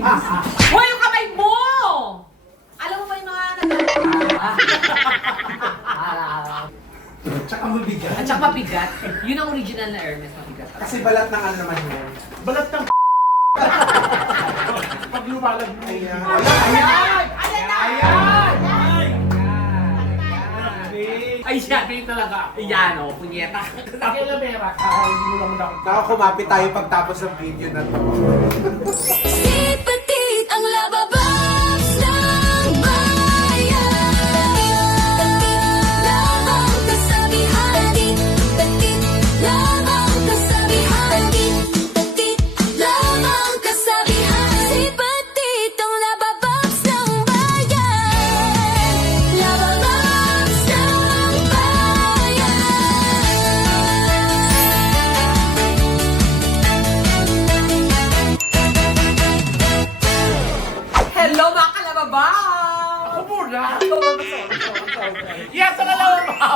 Hoy, yung kamay mo! Alam mo ba yung mga Tsaka mabigat. At saka mabigat. Yun ang original na Hermes, mabigat. Kasi balat ng ano naman yun. Balat ng pag lumalag mo. Ayan. Ayan! Ayan na! Ayan! Ay, siya! Sabi talaga ako. Ayan, o, punyeta. Nakilamera ka, hindi mo naman ako. Naka kumapit tayo pagtapos ng video na to. Si Petit ang lababas ng bayan. Lamang kasabihan. Petit lamang kasabihan. Petit lamang kasabihan. Si Petit ang lababas ng bayan. Lababas ng bayan. Hello, mga kalababaw! Ako muna. Sorry. Yes, ang alam mo.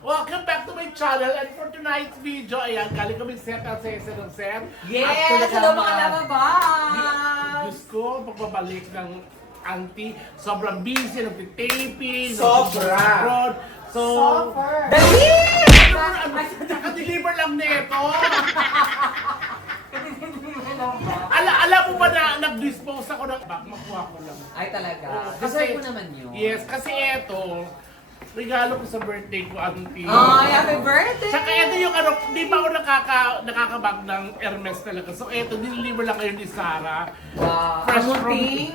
Welcome back to my channel and for tonight's video, ayan, galing kami set at sesa ng set. Yes! Hello, mga kalababaw! Diyos ko, pagbabalik ng auntie, sobrang busy, nagtitaping, Sobra. abroad. So, Dali! naka-deliver lang nito. Alam mo ba na nag-dispose ako ng bag, makuha ko lang. Ay, talaga. Kasi- Deserve ko naman yun. Yes, kasi eto, regalo ko sa birthday ko, auntie. Ay, happy birthday! Tsaka ito yung ano, di pa ako nakakabag ng Hermes talaga. So ito, diniliver lang kayo ni Sarah. Wow. Fresh Anong from- thing?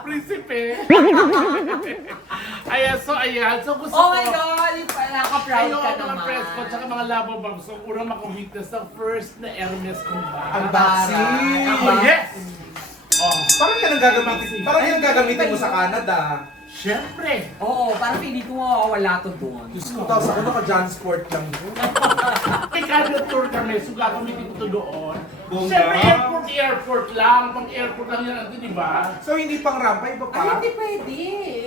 Prinsipe. Ayan, so ayan. So gusto Oh ko. my God! Nakaka-proud Kayo ka ang mga naman. friends ko, tsaka mga labo bangs. So unang makawitness ng first na Hermes kong bag. Unboxing! Oh, yes! Oh, Parang yan ang gagamitin. Parang yan ang gagamitin mo sa Canada. syempre. Oo, parang hindi ko mawawala to doon. Diyos ko, tapos ako naka-Jansport lang yun. May Canada tour kami, so gagamitin ko to doon. Bongga. Syempre, airport lang. Pang airport lang yan natin, di ba? So hindi pang rampa, iba Ay, pa? hindi pwede.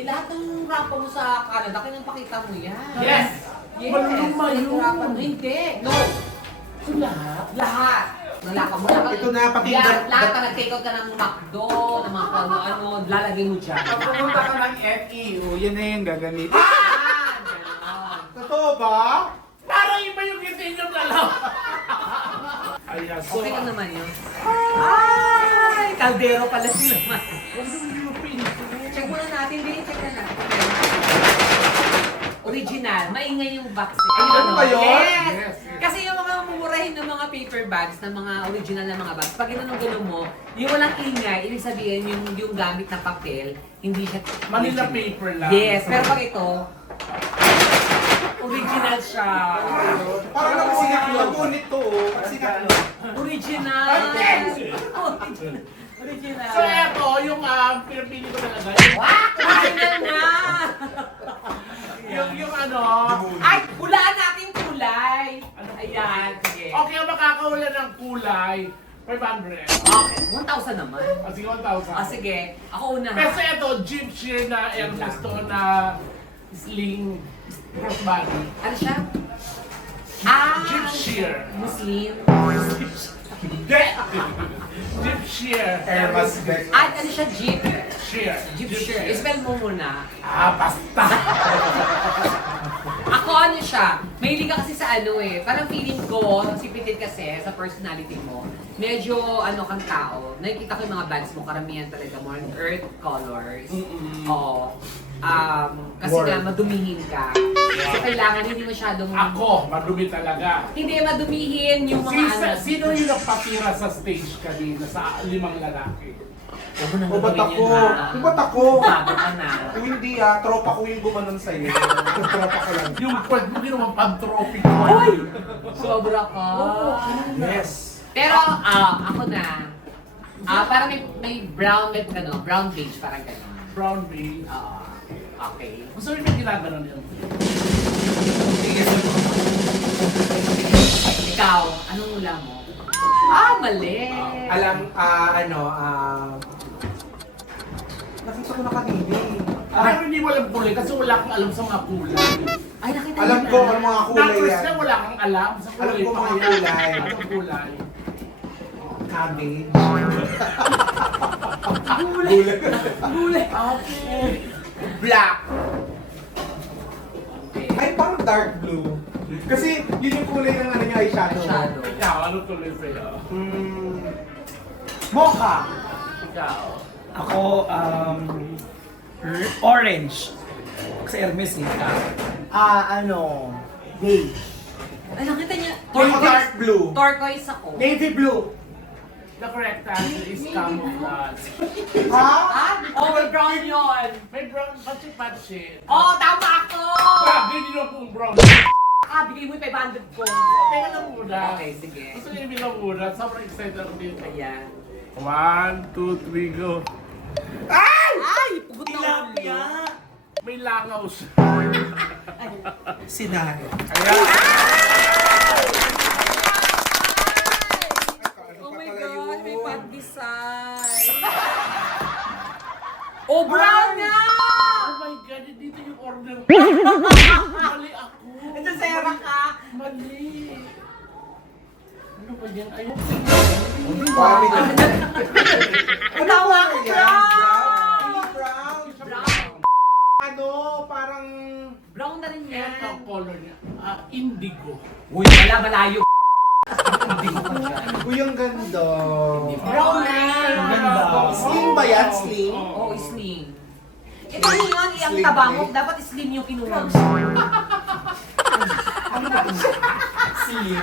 Lahat ng rampa mo sa Canada, kinapakita mo yan. Yes! Yes. Maluluma yun. Rampa mo. Hindi. No. So lahat? Lahat. Nalaka mo lang. Ito na, pati Lahat, yung- lahat na nag-take out ka ng McDo, ng mga ano, lalagay mo dyan. Pag pumunta ka ng FEU, yun na yung gagamitin. Yan, ganon. Totoo ba? Parang iba yung kitin yung alam. Ayan, so... Okay lang naman yun. Ay! Kaldero pala sila naman. Check muna natin, din. Check na natin. Original. Maingay yung box. Ano ba yun? Yes! Yes. Kasi yung mga mumurahin ng mga paper bags, ng mga original na mga bags, pag ginanong mo, yung walang ingay, ibig sabihin yung gamit na papel, hindi siya Manila original. paper lang. Yes, pero pag ito, original siya. Parang nakasingat lang. Ngunit to, nakasingat lang. Original! Yes! Original! Original! So eto, yung pinapili ko talaga. Original na! Yung ano... Ay! Hulaan natin yung kulay! Ayan, sige. Okay, ang makakahula ng kulay, 500. Okay, 1,000 naman. Sige, 1,000. Ah, sige. Ako una ha. Kasi ito, Jeep sheer na Hermes to na sling crossbody. Ano siya? Ah! Jeep sheer. Muslim. Hindi! Jeep sheer. Hermes bag. At ano siya? Jeep. Sheer. Jeep shirt. Spell mo muna. Basta. Ako ano siya? Mahilig ka kasi sa ano eh. Parang feeling ko, si Petit kasi, sa personality mo, medyo ano kang tao. Nakikita ko yung mga bags mo, karamihan talaga more earth colors. Oo. Kasi Warm. nga, madumihin ka. So kailangan hindi masyadong... Ako, madumi talaga. Hindi madumihin yung mga ano. Sino yung nagpatira sa stage kanina sa 5 lalaki? Huwag mo nang O ba't gagawin ako? yun, ha? O ba't ako? Bago ka na. Kung hindi tropa ko yung gumanon sa'yo. Tropa ko lang. Yung pwede mo ginawa pang-trophy ko. Hoy! Sobra ka. Yes. Pero, ako na. Parang may brown with ano, brown beige, parang gano'n. Brown base. Okay. Gusto rin may ginaganon yun. Ikaw, anong hula mo? Mali. Nakita ko na kanina eh. Pero hindi mo alam kulay kasi wala kang alam sa mga kulay. Ay, nakita Alam niyo ko na. ano mga kulay Na-first yan. na wala kang alam sa kulay. Alam ko pa mga kaya. kulay. Anong kulay? cabbage. Black. Ay, pang dark blue. Kasi yun yung kulay ng ano niya, eyeshadow. Shadow. Ikaw, ano tuloy sa'yo? Mocha. Ikaw. Ako, orange. Sa Hermes eh. Beige. Ay, nakita niya. Dark blue. Turquoise ako. Navy blue. The correct answer is camouflage. Ha? Ah? Oh, may brown yun. May brown patsi-patsi. Oh, tama ako! Grabe, hindi na pong brown. Ah, bigay mo yung 500 ko. Teka lang muna. Okay, sige. Gusto niyo bilang muna. Sobrang excited ako dito. Ayan. 1, 2, 3, go. Ay! Pugot na ulo. May langaw siya. Sinari. Ayan. Oh my God, may pad design. Oh, brown na! Oh my God, dito yung order ko. Mali ako. Ito, Sarah ka. Mali. Ano ba yan? Ayun. Pami na. Tawa ko, brown! Hindi brown. Brown. Ano, parang... Brown na rin yan. Ito ang color niya. Indigo. Uy, wala, malayo. Uy, ang ganda. Brown na. Ang ganda. Sling ba yan? Sling? Oo, slim. Ito yun, ang Slim taba eh. mo, dapat slim yung kinuha mo. Sling.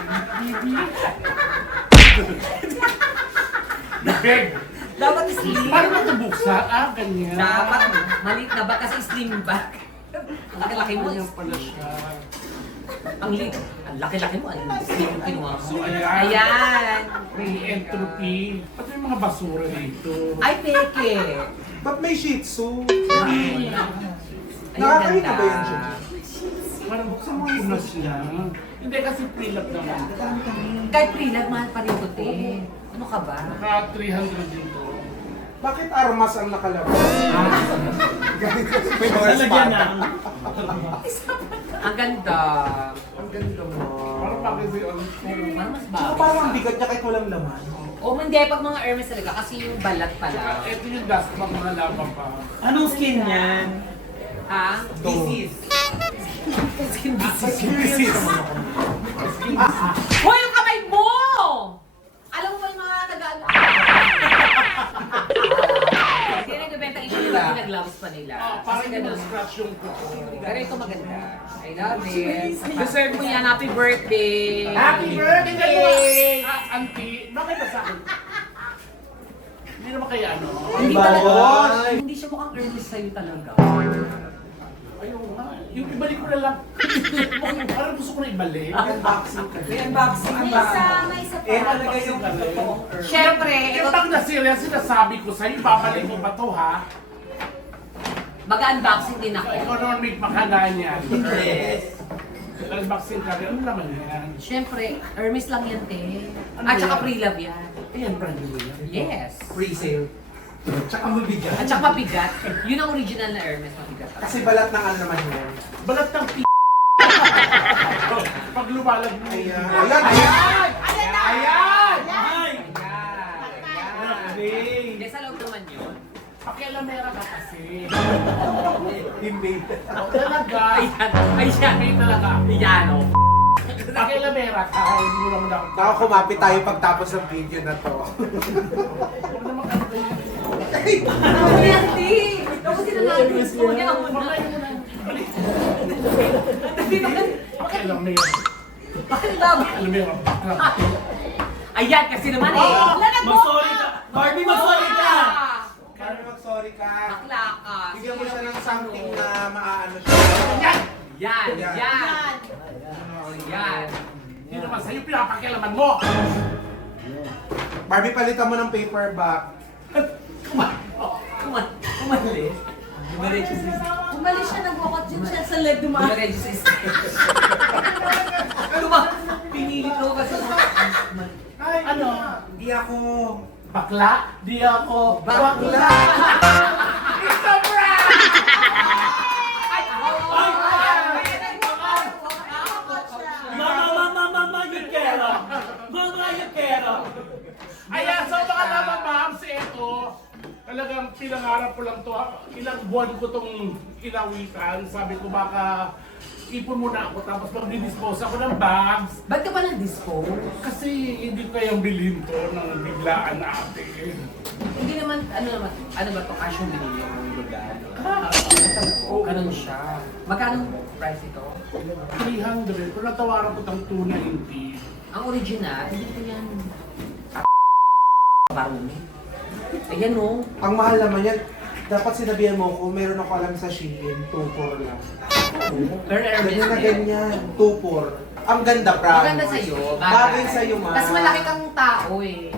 Big. Dapat slim. Paano mo nabuksa? Ganyan. Dapat maliit na bag kasi slim bag. Ang laki-laki mo. Ganyan pala siya. Ang laki-laki mo, ang slim yung kinuha mo. So, ayan. Ayan. May entropy. Pati yung mga basura dito. Ay, peke. Ba't may shih tzu? Ayun, Nakakita ganda. ba yan siya? Parang buksan mo yung nas niya. Hindi kasi pre-love naman. Kahit pre-love, mahal pa rin ito, te. Ano ka ba? Naka 300 dito. Bakit armas ang nakalabas? Ganito may mga Lalagyan na. espada. Ang ganda. Ang ganda mo. Parang bakit si Parang mas Tsaka bagay. parang ang bigat niya kahit walang laman. O, hindi, pag mga Hermes talaga, kasi yung balat pala. Ito yung dust pang mga laban pa. Anong skin yan? Ha? Disease. Skin disease. Disease. Hoy, yung kamay mo! Alam mo ba yung mga nag-ano? Hindi nagbibenta ito, di ba? Pinag-gloves pa nila. Parang Kasi yung ganun. scratch yung kuko. Pero ito maganda. I love it. Deserve mo yan. Happy birthday! Happy birthday! Auntie, bakit ba sa akin? Hindi naman kaya ano? Hindi Bawal. talaga. Hindi siya mukhang earnest sa'yo talaga. Ayun nga. Yung ibalik ko na lang. Parang gusto ko na ibalik. Unboxing ka. May unboxing May pa. isa pa. Eh, talaga yung totoong earth. Siyempre, ito, Yung pag na-serious, sinasabi ko sa'yo, babalik mo ba to ha? mag-unboxing din ako. Ikaw naman may makalaan yan. Yes. Unboxing ka rin. Ano naman yan? Siyempre, Hermes lang yan, te. Ano At saka yan? pre-love yan. Ayan, brand new yan. Yes. Pre-sale. Tsaka mabigat. At saka mabigat. Yun ang original na Hermes, mabigat. Kasi balat ng ano naman yun. Balat ng Pag lumalag mo. Ayan. Ayan. Ayan. Ayan! Ay! Hindi, sa loob naman yun. Pakialamera ka kasi. Hindi. Talaga. Ayan, ayan. May talaga. Ayan, oh. Pakialamera ka. Hindi mo naman ako. Baka kumapit tayo pagtapos ng video na to. Huwag naman ka Ako yan, te. Ako sila natin. Gusto niya ako na. Pakialamera. Bakit ba? Pakialamera. Ayan, kasi naman eh. Oh! Mag-sorry ka! Barbie, mag-sorry ka! Kaya mag-sorry ka. Bakla ka. Bigyan mo siya ng something na maaano siya. Yan! Yan, yan. Oh, yan. Hindi naman sa'yo pinapakialaman mo. Barbie, palitan mo ng paperback. Umalis. Dumaregisis. Umalis siya, nag-walk out siya sa leg dumaan. Dumaregisis. Pinilit ko kasi. Ano? Hindi ako... Bakla? Di ako. Bakla! It's a prank! Mama, you care! Mama, you care! Ayan! Talagang pinangarap ko lang to. Ilang buwan ko tong inawitan. Sabi ko baka ipon muna ako tapos mag-dispose ako ng bags. Ba't ka pa nag-dispose? Kasi hindi ko kayang bilhin to ng biglaan natin. Hindi naman, ano ba to, cash yung binili mo yung lugar? Oo. Ganun siya. Magkano price ito? 300. Kung natawaran ko tang 290. Ang original, hindi ko yan. Parumi. Ayan o. Ang mahal naman yan. Dapat sinabihan mo ko, meron ako alam sa Shein, 2.4 lang. Pero Ganyan na ganyan, 2.4. Ang ganda, promise. maganda sa'yo, Bagay sa'yo, ma. Tapos malaki kang tao eh.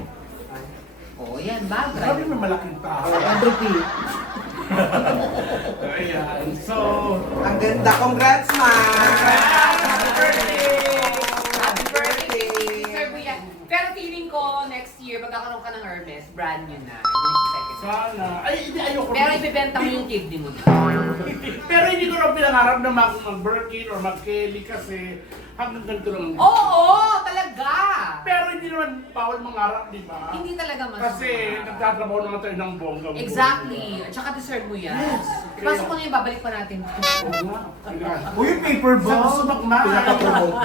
Oo, yan, bagay. Sabi na malaking tao. Ang repeat. Ayan. So, Ang ganda. Congrats, ma! Happy birthday! Happy birthday! Deserve mo yan. Pero feeling ko, next year, magkakaroon ka ng Hermes, brand new na. Hindi na siya second. sana. Ay, hindi ayoko. Pero ibibenta mo yung kidney mo na. Pero hindi ko na pinangarap na mag-Birkin or mag-Kelly kasi hanggang ganito lang. Oo, talaga! Pero hindi naman bawal mangarap, di ba? Hindi talaga masama. Kasi nagtatrabaho naman tayo ng bongga. Exactly. At saka deserve mo yan. Pasok ko na yung babalik pa natin. Oo nga. Ayan. Uy, yung paper Sa bag. gusto magmahal. Pinaka-promote.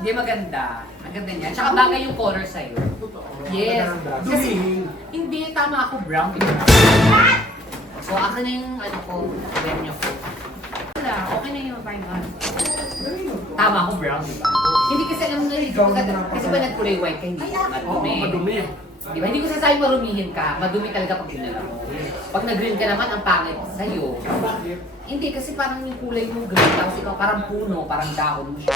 Hindi maganda. Ang ganda niya. At saka bagay yung color sa'yo. Yes. Kasi, hindi, tama ako brown. So, akin na yung ano ko, venue ko. Wala, okay na yung fine one. Tama ako brown, di ba? Hindi kasi alam mo kasi ba nagkulay white ka, hindi Oo, madumi. madumi. Di ba? Hindi ko sasabing marumihin ka. Madumi talaga pag dinala mo. Pag nag-green ka naman, ang pangit sa'yo. Bakit? Hindi, kasi parang yung kulay mo green, tapos ikaw parang puno, parang dahon mo siya.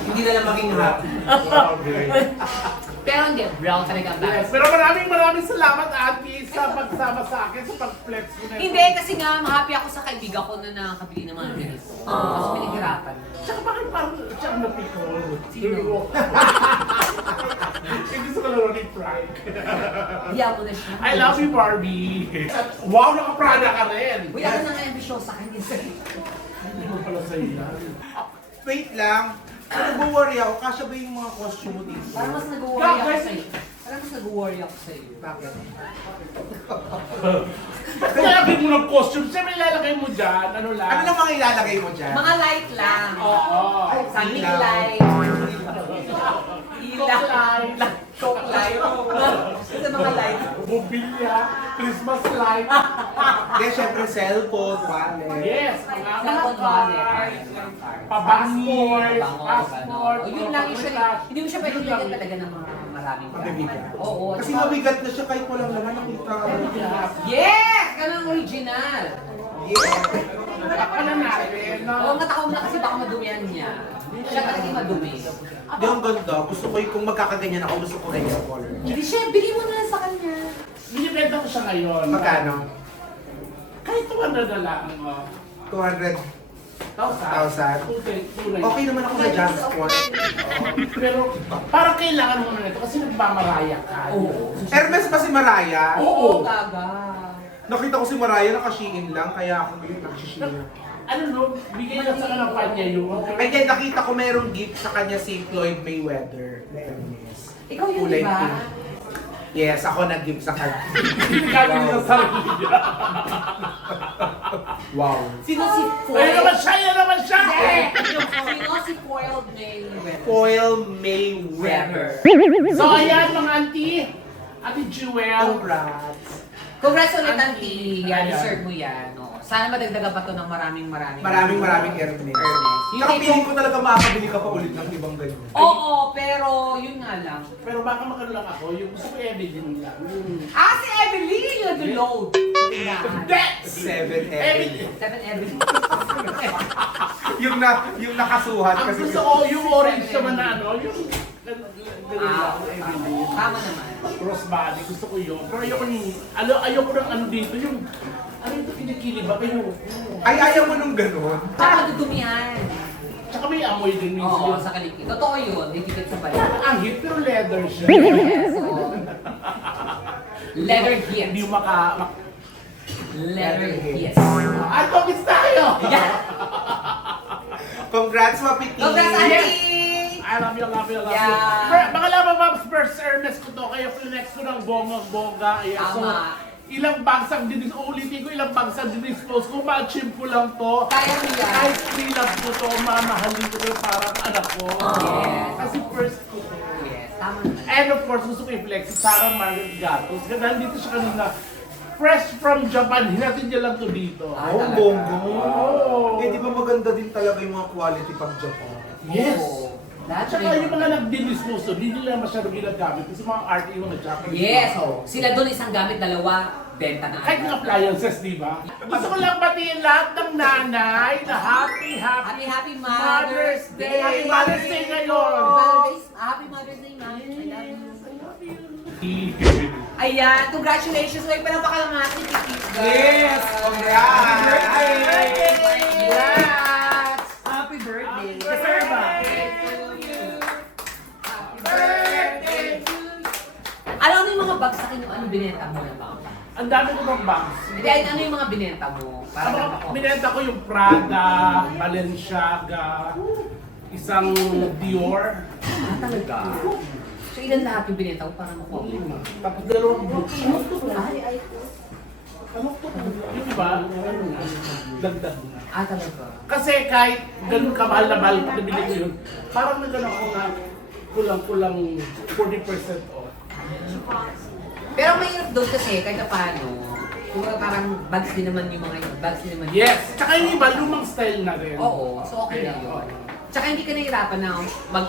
Hindi na lang maging happy. Okay. Pero hindi, brown talaga ang bagay. Yes, pero maraming salamat, Ate, sa pagsama sa akin, sa pag-flex mo na ito. Hindi, kasi nga, mahappy ako sa kaibigan ko na nakakabili ng mga drinks. Kasi pinaghirapan. Tsaka bakit parang siyang napikon? Sino? Gusto ko lang ni Frank. Hiya mo na siya. I love you, Barbie. Wow, naka-Prada ka rin. Uy, ako na nga ambisyosa ka, hindi sa'yo. Hindi mo pala sa'yo yan. Wait lang. Nag-worry ako. Kasya ba yung mga costume mo dito? Parang mas nag-worry ako sa'yo. Parang mas nag-worry ako sa'yo. Bakit? Lalagay mo ng costume, siyempre ilalagay mo dyan, ano lang. Ano lang mga ilalagay mo dyan? Mga light lang. Oo. Something ilaw. light. Ilaw. Light. Coke light. Sa mga light. Mobilya, Christmas light. Hindi, syempre cellphone, wallet. Yes, ang Cellphone wallet. Pabangir, Bango, passport. bango. Yun lang usually. Hindi mo siya pwede lagyan talaga ng mga maraming Mabibigat. Oo. Kasi tsaka- mabigat na siya kahit walang laman nakita. Yes! Ganun original. Yeah. Baka na natin, no? Oo, matakam na kasi baka madumihan niya. Siya talaga yung madumi. Hindi, ang ganda. Gusto ko yung kung magkakaganyan ako, gusto ko rin yung color. Hindi siya, bigay mo na lang sa kanya. Binibenta ko siya ngayon. Magkano? Kahit 200 na lang. 200,000. 200. Okay naman ako sa jazz sport. Pero parang kailangan mo na ito kasi nagmamaraya ka. Oo. Hermes pa si Mariah. Oo. gaga. Nakita ko si Mariah naka-Shein lang, kaya ako ngayon nag-Shein. Ano no? Bigay lang sa kampanya yun. Ay, kaya nakita ko merong gift sa kanya si Floyd Mayweather na Hermes. Ikaw yun, Kulay di ba? pink. Yes, ako nag-gift sa kanya. Gabi niya sa sarili niya. Wow. Sino si Ayun naman siya! Ayun naman siya! Sino si Foiled Mayweather? Foil Mayweather. So ayan mga auntie, Ate Jewel. Congrats. Congrats ulit, Auntie. Yan, Ayan. deserve mo yan. Oo. Sana madagdagan pa to ng maraming. Maraming Hermes. Hermes. Yung Saka tipo- feeling ko talaga makakabili ka pa ulit ng ibang ganyan. Oo, pero yun nga lang. Pero baka makalulak ako, yung gusto ko Evelyn lang. Ah, si Evelyn! Yung nag-load. Hindi! 7 Evelyn. 7 Evelyn. yung nakasuhat Ang kasi. gusto ko, yung orange naman na ano, yung Ah, Evelyn. tama naman. Crossbody, gusto ko yun. Pero ayoko ayoko ng ano dito, yung ano ito kinikili ba? Ayoko. Ay, ayaw mo nung ganun. Tsaka madudumihan. Tsaka may amoy din minsan Oo, yun. sa kalikit. Totoo yun. Didikit sa balik. Ang hit, pero leather siya. Yes, oo. Leather Hindi hits. mo Leather hits. At focus tayo! Yeah. Congrats, Mapiti! Congrats, Auntie! I love you, love you, love you. Yeah. Mga love, Mabs, first Hermes ko to, kaya flex ko ng bongga. Ayan. So, Tama. ilang bags ang ulitin ko, ilang bags ang didispose ko, ma-achieve ko lang to. Kaya mo yan. Kahit pre-love ko to, mamahalin ko to parang anak ko. Yes. Kasi first ko to. Yes, tama naman. And of course, gusto ko i-flex si Sarah Margaret Gatos. Kasi nandito siya kanina, fresh from Japan, hinatid niya lang to dito. Ah, Oh, talaga? bongo. Oo. Eh, di ba maganda din talaga yung mga quality pag Japan? Yes. Oo. Lahat Tsaka may- yung mga nagdi-dispose to, hindi nila masyado ginagamit. Kasi mga art yung mga Japanese. Yes, oh. Sila doon isang gamit, dalawa, benta na. Kahit yung appliances, di ba? Gusto ko lang batiin lahat ng nanay na Happy Mother's Day! Happy Mother's Day ngayon! Happy Mother's Day, Mom. I love you. Yes! Ayan, congratulations! May palapakal naman natin, Kikis. Yes! Congrats! Happy birthday! Congrats! Happy birthday! Deserve ba? Happy birthday to you. Ano yung mga bagsak yung ano binenta mo na ba? Ang dami ko ng bags. Hindi, ano yung mga binenta mo? Para Ang mga lang ako. binenta ko yung Prada, Balenciaga, isang Dior, Ah, talaga? So, ilan lahat yung binenta mo para makuha mo? tapos dalawang books. Ay, Yung iba, dagdag na. ah, talaga? Kasi kahit ganun kamahal na mahal ko nabili ko yun, parang nagano ako na kulang-kulang 40% off. Pero mahirap doon kasi, kahit na paano, kung parang bags din naman yung mga yun, bags din naman. Yes! Tsaka yung iba, lumang style na rin. Oo, so okay na yun. Tsaka hindi ka nahirapan na ano ba,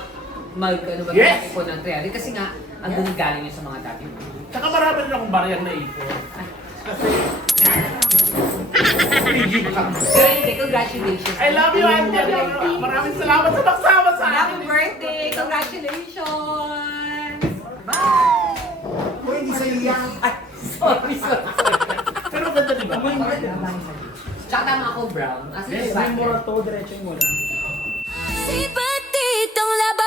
Yes! ipon ng 300 kasi nga, ang galing yun sa mga dati mo. Tsaka marami rin akong baryan na ipon. Kasi, Piggy bank. Pero hindi, congratulations. I love you, Andy. Maraming salamat sa magsama sa akin. Happy birthday! Congratulations! Bye! Uy, hindi sa'yo yan. Ay, sorry. Pero ganda diba? Tsaka tama ako, Brown. As in, Yes, diba? may mura to, diretso yung mura. Si petitong laba